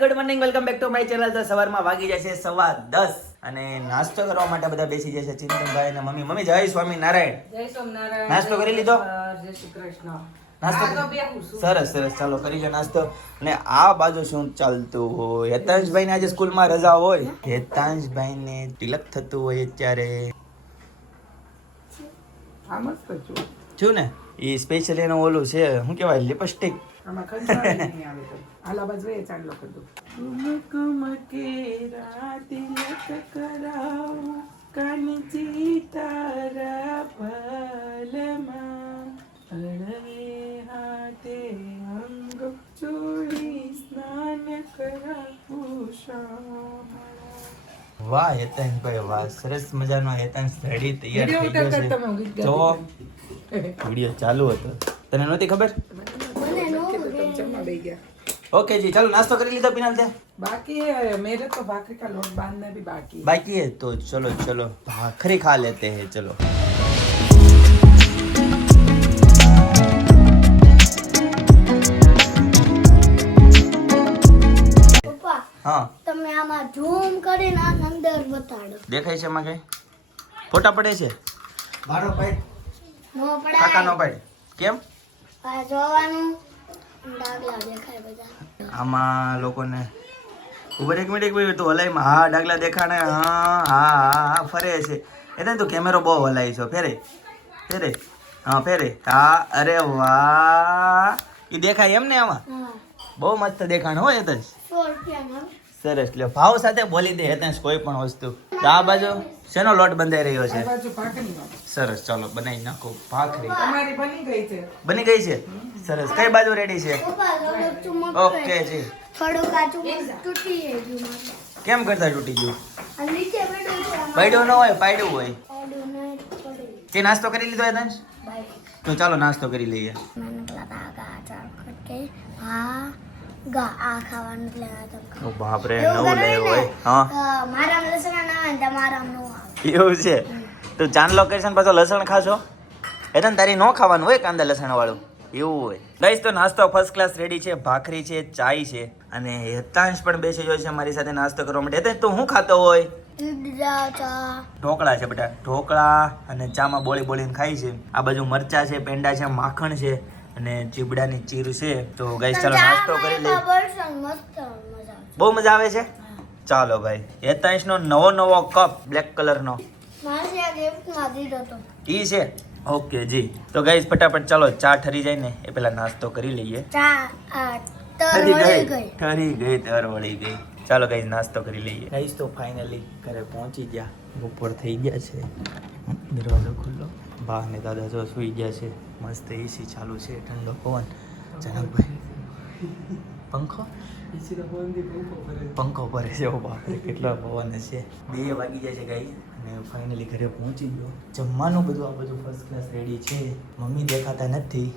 Good morning, welcome back to my channel. તો સવારમાં વાગી જશે 10:15 અને નાસ્તો કરવા માટે બધા બેસી જશે ચિંતનભાઈ અને મમ્મી. જય સ્વામિનારાયણ. જય સોમનારાયણ. નાસ્તો કરી લીધો? જય શ્રી કૃષ્ણ. નાસ્તો સરસ સરસ, ચાલો કરી લો નાસ્તો. અને આ બાજુ શું ચાલતું હોય? હેતાંશભાઈ ને આજે સ્કૂલમાં રજા હોય. હેતાંશભાઈ ને તિલક થતું હોય અત્યારે. આ મસ્ત છું ને એ સ્પેશિયલ એનું ઓલું છે, શું કહેવાય, લિપસ્ટિક. આમાં કંટાળો નહીં આવે તો આલા બાજુ એ ચાંદલો કરી દો. કુમકુમ કેરા તિલક કરાઉ કાનજી તારા પલમાં અળવે હાથે અંગ ચોળી સ્નાન કરાવું શ્યામળા. વાહ હેતાંશભાઈ વાહ, સરસ મજાનો હેતાંશ રેડી તૈયાર થઈ ગયો છે. જો વિડિયો ચાલુ હતો, તને નહોતી ખબર? ओके जी, चलो नाश्ता कर लीजिए बिना से. बाकी है मेरे तो भाकरी का लोट बांधना भी बाकी बाकी है तो चलो चलो भाखरी खा लेते हैं. चलो પપ્પા हाँ તમે આમાં ઝૂમ કરીને આ અંદર બતાડો. देखाय છે માં કઈ ફોટા પડે છે? મારો ભાઈ નો કાકા પડાય. નો ભાઈ કેમ? આ જોવાનું ડાગલા દેખાય બધા. આમાં લોકોને ઉભર એક મિનિટ તું હલાઈમાં. હા ડાગલા દેખાણે. હા હા હા ફરે છે. એટલે તું કેમેરો બહુ હલાઈ છો. ફેરે ફેરે હા ફેરે. હા અરે વાહ, એ દેખાય એમ ને આમાં? હા બહુ મસ્ત દેખાણ હોય એ તો. 100 રૂપિયામાં. સરસ લ્યો, ભાવ સાથે બોલી દે હેતાંશ કોઈ પણ વસ્તુ. તો આ બાજુ શેનો લોટ બંધાઈ રહ્યો છે? આ બાજુ ભાખરીનો. સરસ, ચાલો બનાવી નાખો ભાખરી. તમારી બની ગઈ છે. બની ગઈ છે? સરસ. કઈ બાજુ રેડી છે? પપ્પા થોડુંક ચુમક ઓકે જી. થોડુંક આ ચુમક તૂટી ગયું મારે. કેમ કરતા તૂટી ગયું? આ નીચે પડ્યું છે આમાં. પડ્યું ન હોય, પાડ્યું હોય. પડ્યું નહીં, પડ્યું. તે નાસ્તો કરી લીધો હેતાંશ? બાય. તો ચાલો નાસ્તો કરી લઈએ. મને પેલા દાગા ચાર ખટકે હા ગા આ ખાવાનું એટલે આ તો ખાવ. ઓ બાપ રે, એવું નવું કરે લેવું ને, હોય. હા મારામાં લસણ ના આવે ને તમારામાં નો આવે. એવું છે? તું ચાંદ લોકેશન પાછો લસણ ખાશો? હેતાંશ તારી નો ખાવાનું હોય કાંદા લસણ વાળું, એવું હોય. ગાઈસ તો નાસ્તો ફર્સ્ટ ક્લાસ રેડી છે. ભાખરી છે, ચાય છે અને હેતાંશ પણ બેસી ગયો છે મારી સાથે નાસ્તો કરવા માટે. હેતાંશ તું શું ખાતો હોય? ઈડલા ચા ઢોકળા છે બેટા, ઢોકળા અને ચામાં બોળી બોળીને ખાય છે. આ બાજુ મરચા છે, પેંડા છે, માખણ છે અને ચીબડાની ચીર છે. તો ગાઈસ ચાલો નાસ્તો કરી લઈએ. મસ્ત મજા આવે. બહુ મજા આવે છે. ચાલો ભાઈ, હેતાંશનો નવો કપ બ્લેક કલરનો મારે આ ગિફ્ટમાં દીધો તો. ઈ છે. ઓકે જી. તો ગાઈસ ફટાફટ ચાલો ચા ઠરી જાય ને એ પેલા નાસ્તો કરી લઈએ. ચા આ તર વળી ગઈ. ઠરી ગઈ, તર વળી ગઈ. ચાલો ગાઈસ નાસ્તો કરી લઈએ. ગાઈસ તો ફાઇનલી ઘરે પહોંચી ગયા. બપોર થઈ ગયા છે. દરવાજો ખુલ્લો. બા ને દાદા જો સુઈ ગયા છે. મસ્ત એસી ચાલુ છે, ઠંડો પવન. જનકભાઈ પંખો પંખો ભરે છે. ઓ બાપરે કેટલો પવન છે. 2 વાગી જાય છે ગાઈસ અને ફાઇનલી ઘરે પહોંચી ગયો. જમવાનું બધું આ બધું ફર્સ્ટ ક્લાસ રેડી છે. મમ્મી દેખાતા નથી,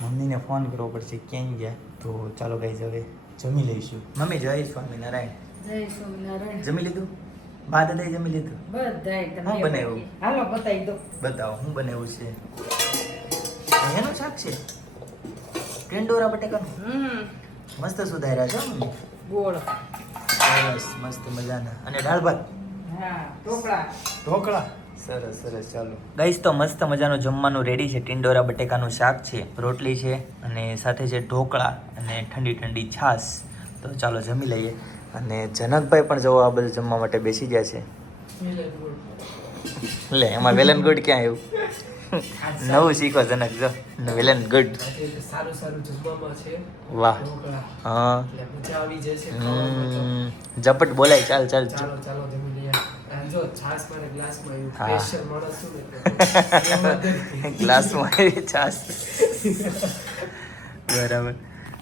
મમ્મીને ફોન કરવો પડશે ક્યાંય ગયા. તો ચાલો ગાઈસ હવે જમી લઈશું. મમ્મી જય સ્વામિનારાયણ. જય સોમનારાયણ. જમી લીધું? બા દાદાએ જમી લીધું? બધાય હું તમે બનાવ્યું? હાલો બતાવી દો. બતાવો હું બનાવ્યું છે. એનું શાક છે, ટેંડોરા બટેકાનું. મસ્ત સુધાર્યા છે મમ્મી. ગોળ. સરસ, મસ્ત મજાના. અને દાળ ભાત, હા ઢોકળા. ઢોકળા. સરસ સરસ. ચાલો ગાઈસ તો મસ્ત મજાનું જમવાનું રેડી છે. ટિંડોરા બટેકાનું શાક છે, રોટલી છે અને સાથે છે ઢોકળા અને ઠંડી ઠંડી છાશ. તો ચાલો જમી લઈએ. અને જનકભાઈ પણ જવો આ બધું જમવા માટે બેસી ગયા છે. લે એમાં વેલન ગુડ ક્યાં આવ્યું? નવું શીખો જનક, જો વેલન ગુડ. સારું જમવામાં છે. વાહ. ઢોકળા. હા એટલે મજા આવી જાય છે ખાવામાં. ઝપટ બોલાય. ચાલ ચાલ. ચાલો જમી લઈએ. આ જો છાશ મારે ગ્લાસમાં આવ્યું. હા. સ્પેશિયલ માણસ છું ને ગ્લાસમાં આવી છાશ. બરાબર.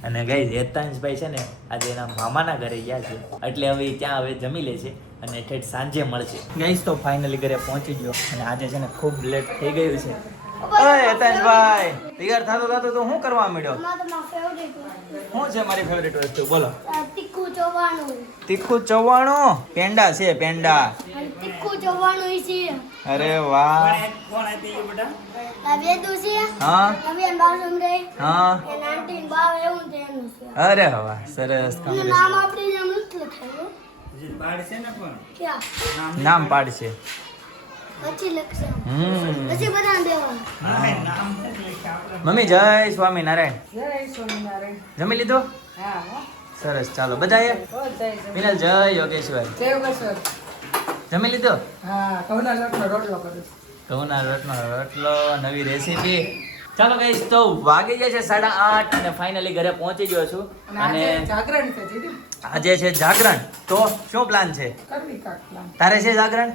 અને ગાઈઝ હેતાંશભાઈ છે ને આજે એના મામાના ઘરે ગયા છે, એટલે હવે ત્યાં હવે જમી લે છે અને ઠેઠ સાંજે મળશે. ગાઈઝ તો ફાઇનલી ઘરે પહોંચી ગયો અને આજે છે ને ખૂબ લેટ થઈ ગયું છે. ઓય હેતાંશભાઈ, તૈયાર થતો તો હું કરવા માંડ્યો? આમાં તો મારું ફેવરેટ વસ્તુ શું છે મારી ફેવરેટ વસ્તુ? બોલો. તીખું તીખું ચવાણું પેંડા છે પેંડા. અને તીખું જવાનું છે અરે વાહ. આ બે દુસી હા નવીન બાસમ રે હા. એ 19 બાવ એવું છે એનું છે અરે વાહ સરસ એનું નામ આપણી જેમ નથી લખાયું ક્યાં નામ પાડશે. પછી લખશે હમ. પછી બધાને દેવાનું મમ્મી જય સ્વામિનારાયણ. જય સ્વામિનારાયણ. જમી લીધું? હા હો. સરસ ચાલો બધાએ. જય જય. વિનલ જય યોગેશ્વર. જય યોગેશ્વર. જમી લીધું? હા ઘઉંના લોટનો રોટલો કરું છું. ઘઉંના રોટલો નવી રેસીપી. ચાલો ગાઈસ તો વાગી જાય છે 8:30 અને ફાઇનલી ઘરે પહોંચી ગયો છું. અને અને આજે જાગરણ છે જીદી. આજે છે જાગરણ. તો શું પ્લાન છે કરવી કાક પ્લાન. તારે? છે જાગરણ.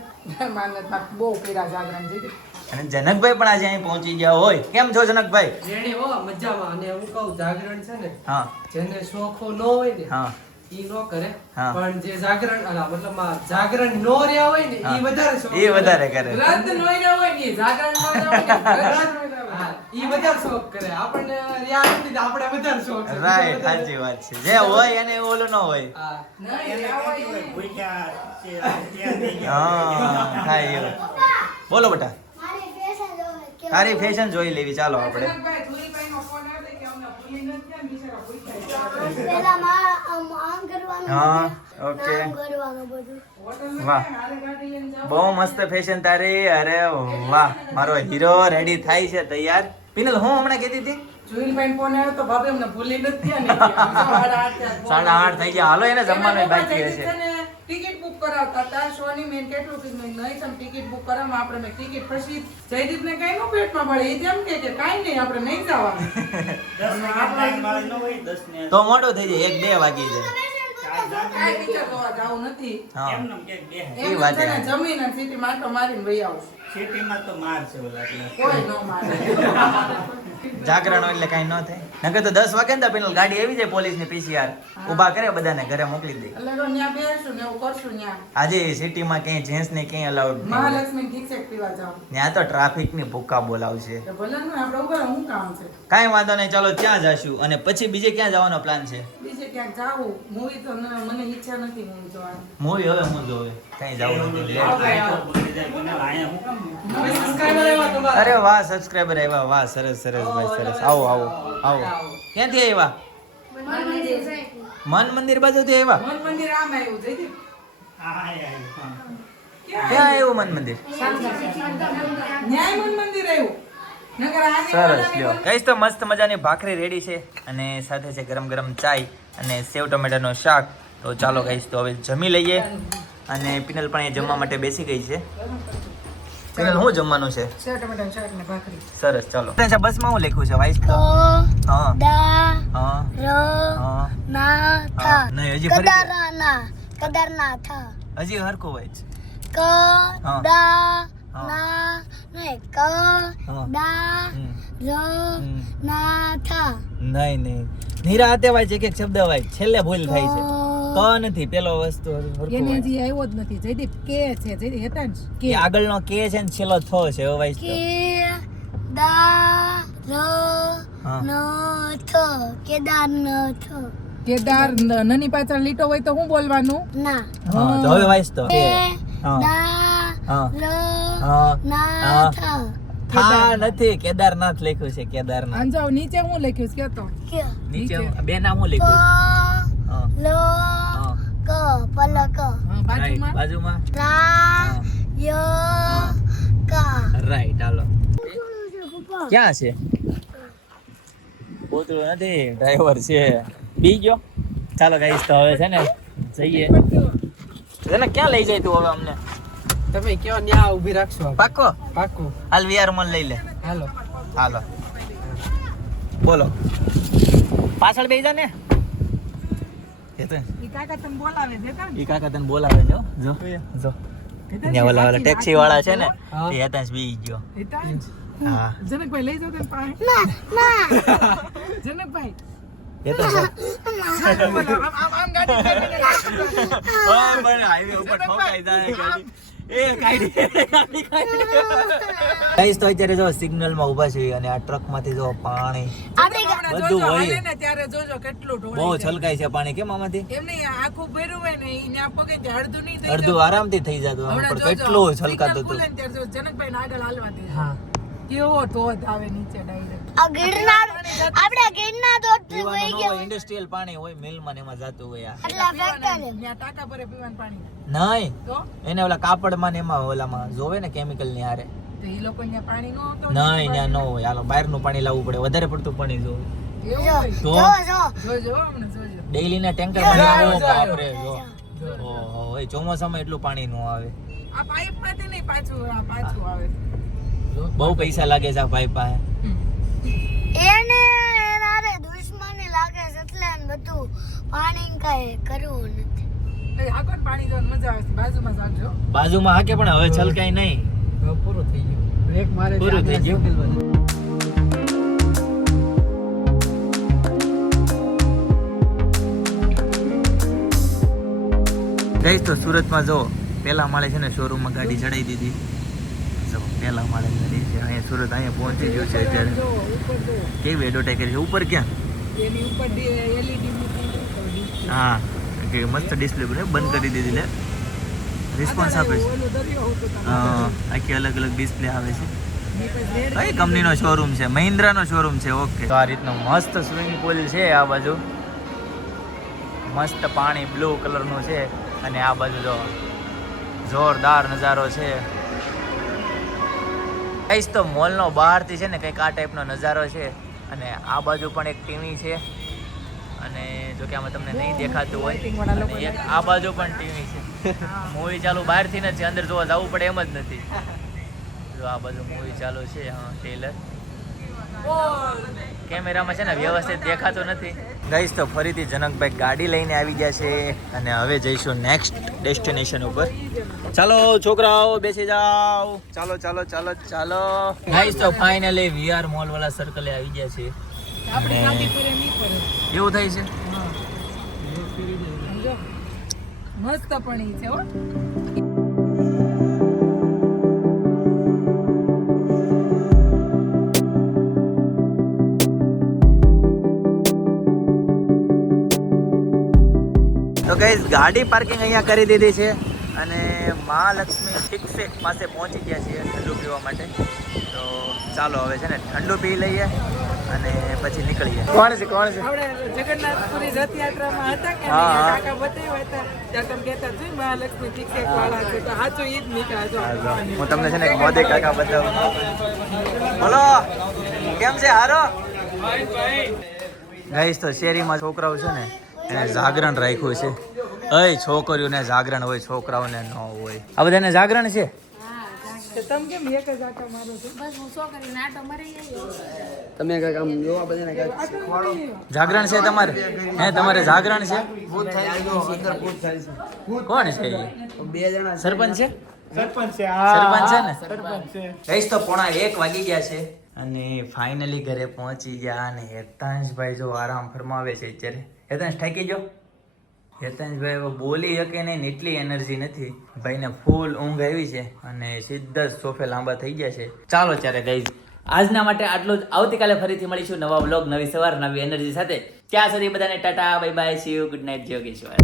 માનત બહુ પીડા જાગરણ જીદી. અને જનકભાઈ પણ આજે અહીં પહોંચી ગયા હોય. કેમ છો જનકભાઈ? રેડી હો મજામાં. અને હું કહું જાગરણ છે ને હા જેને શોખો ન હોય ને હા ઈ નો કરે. હા. પણ જે જાગરણ મતલબ જાગરણ નો રહ્યા હોય ને હા. ઈ વધારે શોખ ઈ વધારે કરે. વ્રત નો રહ્યા હોય ને ઈ જાગરણ નો રહ્યા હોય ને હા, ઈ વધારે શોખ કરે. આપણને રહ્યા નથી તો આપણે વધારે શોખ છે. રાઈટ સાચી વાત છે. જે હોય એને ઓલું ન હોય. હા. નહીં આવા હા થાય એવું. બોલો બેટા. મારી ફેશન જોવે કેવું તારી ફેશન જોઈ લેવી. ચાલો આપણે જનકભાઈ ધુરીભાઈનો ફોન આવ્યો કે અમને ભૂલી નથી ગયા બિચારા પૂછ્યા પહેલા આમ કરવાનું હા બધું, ઓકે આમ કરવાનું બધું હોટલમાં વાહ. ગયા ને, હારે ગાડી લઈને જાઓ. બહુ મસ્ત ફેશન તારી. અરે વાહ મારો હીરો રેડી થાય છે તૈયાર. પિનલ હું હમણાં કહેતી હતી જુઈલભાઈનો ફોન આવ્યો તો ભાભી અમને ભૂલી નથી ગયા ને કે આમ જો 8:30 થઈ ગયા. હાલો એને જમવાનું એમાં બાકી પપ્પા હશે. જયદીપ છે ને ટિકિટ બુક કરાવતા હતા. શોની મેં કેટલું કીધું મેં નહીં તમે ટિકિટ બુક કરાવવા આપણે મેં ટિકિટ પછી જયદીપને કઈ નું પેટમાં પડે એ જેમ કે કાંઈ નહીં આપણે નહીં જવાનું તો મોડું થઈ જાય 1-2 વાગી જાય. કાંઈ પિક્ચર જોવા જાવું નથી હા એમ એ વાત છે ને છે. જમીન અને સીટી માટો મારીને વહી આવશું સિટીમાં તો માર છે ઓલા એટલે. કોઈ ન મારે જાગરણ હોય એટલે કાંઈ ન થાય. નકર તો 10 વાગે ને તો પેનલ ગાડી આવી જાય પોલીસની PCR ઊભા કરે બધાને ઘરે મોકલી દે. એટલે તો ન્યા બેસશું ને એવું કરશું ન્યા આજે સિટીમાં ક્યાંય જેન્ટ્સ ને ક્યાંય અલાઉડ નહીં. મહાલક્ષ્મી ઠીક પીવા જાવ ત્યાં તો ટ્રાફિક ની ભૂકા બોલાવશે. તો ભલે ને આપણે ઉભા રહો, શું કામ છે કાંઈ વાંધો નહીં. ચાલો ત્યાં જશું અને પછી બીજે ક્યાં જવાનો પ્લાન છે? બીજે ક્યાંક જાવું મૂવી તો મને ઈચ્છા નથી મૂવી જોવાની મૂવી હવે હું જોવે કઈ જવું નથી. આવો લેટ. ભાઈ, આવો. બોલી જાય કોને અહીંયા હું કામ નવી subscriber આવ્યા તમારા. અરે વાહ સબસ્ક્રાઇબર આવ્યા. વાહ સરસ સરસ ભાઈ સરસ. આવો આવો આવો. ક્યાંથી આવ્યા? મન મંદિર બાજુથી આવ્યા. મન મંદિર આમ આવ્યું જયદીપ હા હા ક્યાં આવ્યું મન મંદિર? ન્યાય મન મંદિર આવ્યું નકર આની સરસ વાળાની લ્યો. મન- કઈશ તો મસ્ત મજાની ભાખરી રેડી છે અને સાથે છે ગરમ ગરમ ચાય અને સેવ ટમેટાનું શાક. તો ચાલો કઈશ તો હવે જમી લઈએ. અને પિનલ પણ એ જમવા માટે બેસી ગઈ છે. પિનલ શું જમવાનું છે? સેવ ટમેટાનું શાક ને ભાખરી સરસ ચાલો. બસમાં હું લખ્યું છે વાઈસ ક તો? હા દા હા ર હા ના થા હા. નહીં હજી ફરી દે. કદરના થા હજી હરખું હોય છે. ક હા. દા હા. ના ને ક હા. દા હમ. ર હમ. ના થા નહીં નહીં નિરાતે વાય છે એક શબ્દ વાય છેલ્લે ભૂલ થાય છે. ક નથી પેલો વસ્તુ હરખું એને વાંચ. હજી આવ્યો જ નથી જયદીપ કે છે જયદીપ હતા ને કે આગળનો કે છે ને છેલ્લો થ છે હવે વાંચ તો. કે દા ર હા. ન થ કેદારનાથ કેદાર નની પાછળ લીટો હોય તો શું બોલવાનું ના હા તો હવે વાંચ તો. કે હા. દા હા. ર હા. ના હા. થા થા નથી કેદારનાથ લખ્યું છે કેદારનાથ. અંજાવ નીચે હું લખ્યું છે કેતો કે નીચે નીચે. બે નામ હું ક લખ્યું હા લ હા ક પલક રાઈટ બાજુમાં બાજુમાં રા ય કા રાઈટ હાલો. ક્યાં છે? પોતળું નથી ડ્રાઈવર છે. બી ગયો. ચાલો ગાઈસ તો હવે છે ને જઈએ. તને ક્યાં લઈ જાય તું હવે અમને? તમે કયો ન્યા ઊભી રાખશો પાક્કો પાકું હાલ વીઆર મન લઈ લે. હાલો હાલો બોલો. પાછળ બેસી જા ને. એ તો ઈ કાકા તને બોલાવે છે કા ઈ કાકા તને બોલાવે છે હો. જો જો અહીંયા ઓલા ટેક્સી વાળા છે ને હા. એ હતા બી ગયો. એતા હા જનકભાઈ લઈ જાવ તને પાસે ના ના જનકભાઈ એ તો જો. આમ ગાડી હા, પણ હાઈવે ઉપર ઠોકાઈ જાય ગાડી. ગાઈસ તો અત્યારે જો સિગ્નલ માં ઊભા છે અને આ ટ્રક માંથી જો પાણી આપણે બધું હોય હાલે ને ત્યારે જોજો કેટલું ઢોળાય બહુ છે. છલકાય છે પાણી કેમ આમાંથી એમ નહીં આખું ભર્યું હોય ને ઈ ન્યા પગે ત્યાં અડધું નહીં થઈ અડધું આરામથી થઈ જતું આમ હમણાં પણ જોજો, કેટલું signal છલકાતું ખુલે હતું ને ત્યારે જો જનકભાઈ ને આગળ હાલવા દે કેવો ધોધ આવે નીચે ડાયરેક્ટ આ ગિરનાર આપણે ગિરનાર દોડતું હોય પીવાનું ન ગયો હોય ઇન્ડસ્ટ્રીયલ પાણી હોય મિલ માં ને એમાં જતું હોય આ એટલા ફેક્ટર ન્યા ટાંકા ભરે પીવાનું પાણી નહીં તો એને ઓલા કાપડ માં ને એમાં ઓલામાં જોવે ને કેમિકલ ની હારે તો ઈ લોકો ન્યા પાણી નો આવતો નહીં ત્યાં ન હોય હાલો બહારનું પાણી લાવવું પડે વધારે પડતું પાણી જોવે એવું જો હોય. તો જો જોજો હમણાં જોજો ડેઈલી ના ટેન્કર જો, માં જો, બાપરે જો. જો ઓહો એ ચોમાસામાં એટલું પાણી ન આવે આ પાઇપ માંથી નહીં પાછું આવે બહુ પૈસા લાગે છે આ ભાઈ પાસે એને એનારે દુશ્મની લાગે છે એટલે એને બધું પાણી કાંઈ કરવું નથી એ આગળ પાણી જોવાની મજા આવે છે બાજુમાં જાગજો બાજુમાં હાકે પણ હવે છલકાય નહીં પૂરું થઈ ગયું બ્રેક મારે છે, પૂરું થઈ આગળ ગયું. સિગ્નલ બંધ. ગઈશ તો સુરતમાં જો પેલા માળે છે ને શોરૂમમાં ગાડી ચડાવી દીધી જો પેલા માળે ગાડી છે અહીંયા સુરત અહીંયા પહોંચી ગયું છે અત્યારે જો ઉપર જો કેવી એડવર્ટાઈઝ કરી છે ઉપર ક્યાં એની ઉપર એલઈડી મૂકી હા કે મસ્ત ડિસ્પ્લે બંધ કરી દીધી લે રિસ્પોન્સ આપે છે ઓલું દરિયો હતું હા, આખી અલગ અલગ ડિસ્પ્લે આવે છે તમે કઈ કંપનીનો શોરૂમ છે મહિન્દ્રાનો શોરૂમ છે ઓકે તો આ રીતનો મસ્ત સ્વિમિંગ પુલ છે આ બાજુ મસ્ત પાણી બ્લુ કલરનું છે અને આ બાજુ જો જોરદાર નજારો છે કઈશ તો મોલનો બહારથી છે ને કંઈક આ ટાઈપનો નજારો છે અને આ બાજુ પણ એક ટીવી છે અને જો કે આમાં તમને નહીં દેખાતું હોય અને એક આ બાજુ પણ ટીવી છે મૂવી ચાલુ બહારથી નથી અંદર જોવા જવું પડે એમ જ નથી જો આ બાજુ મૂવી ચાલુ છે હા ટેલર કેમેરામાં છે ને વ્યવસ્થિત દેખાતું નથી ગાઈસ તો ફરીથી જનકભાઈ ગાડી લઈને આવી ગયા છે અને હવે જઈશું નેક્સ્ટ ડેસ્ટિનેશન ઉપર ચાલો છોકરાઓ બેસી જાઓ ચાલો ચાલો ચાલો ચાલો ગાઈસ તો ફાઇનલી વીઆર મોલ વાળા સર્કલે આવી ગયા છે આપણી ગાડી ફરે નહીં ફરે એવું થાય છે સમજો મસ્ત પણ ઈ છે હો તો ગાઈસ ગાડી પાર્કિંગ અહીંયા કરી દીધી છે અને મહાલક્ષ્મી ફિક્સે પાસે પહોંચી ગયા છીએ ઠંડુ પીવા માટે તો ચાલો હવે છે ને ઠંડુ પી લઈએ અને પછી નીકળીએ કોણ છે આપણે જગન્નાથપુરી રથયાત્રામાં હતા કે હા, નહીં? હા. કાકા બતાવ્યા હતા ત્યારે તમે કહેતા જોઈ મહાલક્ષ્મી ઠીક વાળા છે તો સાચો ઈ જ નીકળ્યા જો હું તમને છે ને એક મોદી કાકા બતાવું બોલો કેમ છે હારો ગાઈસ તો શેરીમાં છોકરાઓ છે ને એને જાગરણ રાખ્યું છે અય છોકરીઓને જાગરણ હોય છોકરાઓને ન હોય આ બધાને જાગરણ છે તો તમે કેમ એક જ આટા મારો છો બસ હું શું કરી નાટો મરી ગઈ તમે કાંઈક આમ જોવા બધાને કાંઈક આટો નથી. જાગરણ છે તમારે હે તમારે જાગરણ છે કોણ છે એ? બે જણા સરપંચ છે સરપંચ છે સરપંચ છે ને ગઈશ તો 1:30 વાગી ગયા છે અને ફાઇનલી ઘરે પહોંચી ગયા અને હેતાંશભાઈ જો આરામ ફરમાવે છે અત્યારે હેતાંશ થાકી ગયો હેતાંશભાઈ હવે બોલી શકે નહીં ને એટલી એનર્જી નથી ભાઈને ફૂલ ઊંઘ આવી છે અને સીધા જ સોફે લાંબા થઈ ગયા છે ચાલો ત્યારે ગઈશ આજના માટે આટલું જ આવતીકાલે ફરીથી મળીશું નવા વ્લોગ નવી સવાર નવી એનર્જી સાથે ત્યાં સુધી બધાને Tata bye bye see you good night જય યોગેશ્વર